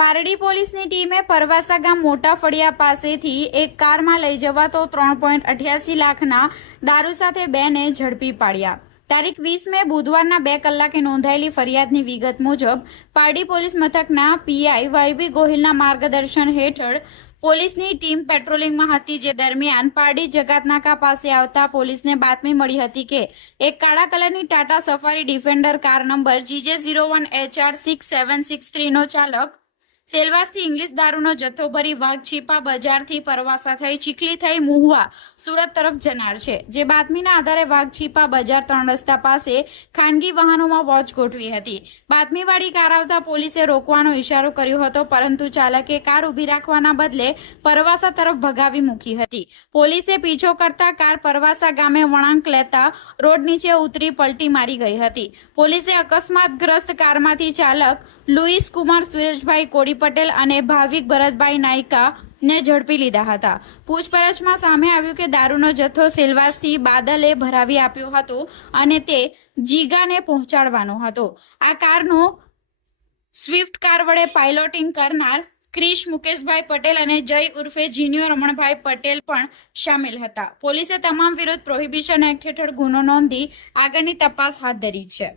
પારડી પોલીસની ટીમે પરવાસા ગામ મોટા ફળિયા પાસેથી એક કારમાં લઈ જવાતો 3.88 લાખના દારૂ સાથે બેને ઝડપી પાડ્યા। તારીખ 20 મે બુધવારના 2 કલાકે નોંધાયેલી ફરિયાદની વિગત મુજબ પારડી પોલીસ મથકના પીઆઈ વાયબી ગોહિલના માર્ગદર્શન હેઠળ પોલીસની ટીમ પેટ્રોલિંગમાં હતી, જે દરમિયાન પારડી જગાતનાકા પાસે આવતા પોલીસને બાતમી મળી હતી કે એક કાળા કલરની Tata safari defender car number GJ01HR6763 નો ચાલક સેલવાસથી ઇંગ્લિશ દારૂનો જથ્થો ભરી વાઘછીપા બજારથી પરવાસા થઈ ચીખલી થઈ મુહવા સુરત તરફ જનાર છે। જે બાતમીના આધારે વાઘછીપા બજાર 3 રસ્તા પાસે ખાનગી વાહનોમાં વોચ ગોઠવી હતી। બાતમીવાળી કાર આવતા પોલીસે રોકવાનો ઇશારો કર્યો હતો, પરંતુ ચાલકે કાર ઊભી રાખવાના બદલે પરવાસા તરફ ભગાવી મૂકી હતી। પોલીસે પીછો કરતા કાર પરવાસા ગામે વળાંક લેતા રોડ નીચે ઉતરી પલટી મારી ગઈ હતી। પોલીસે અકસ્માતગ્રસ્ત કારમાંથી ચાલક લુઈસ કુમાર સુરેશભાઈ કોડી પટેલ અને ભાવિક ભરતભાઈ નાયકા ને ઝડપી લીધા હતા। પૂછપરછમાં સામે આવ્યું કે દારૂનો જથ્થો સેલવાસથી બાદલે ભરાવી આપ્યો હતો અને તે જીગાને પહોંચાડવાનો હતો। આ કારનો સ્વિફ્ટ કાર વડે પાયલોટિંગ કરનાર ક્રિશ મુકેશભાઈ પટેલ અને જય ઉર્ફે જીનિયો રમણભાઈ પટેલ પણ સામેલ હતા। પોલીસે તમામ વિરુદ્ધ પ્રોહિબિશન એક્ટ હેઠળ ગુનો નોંધી આગળની તપાસ હાથ ધરી છે।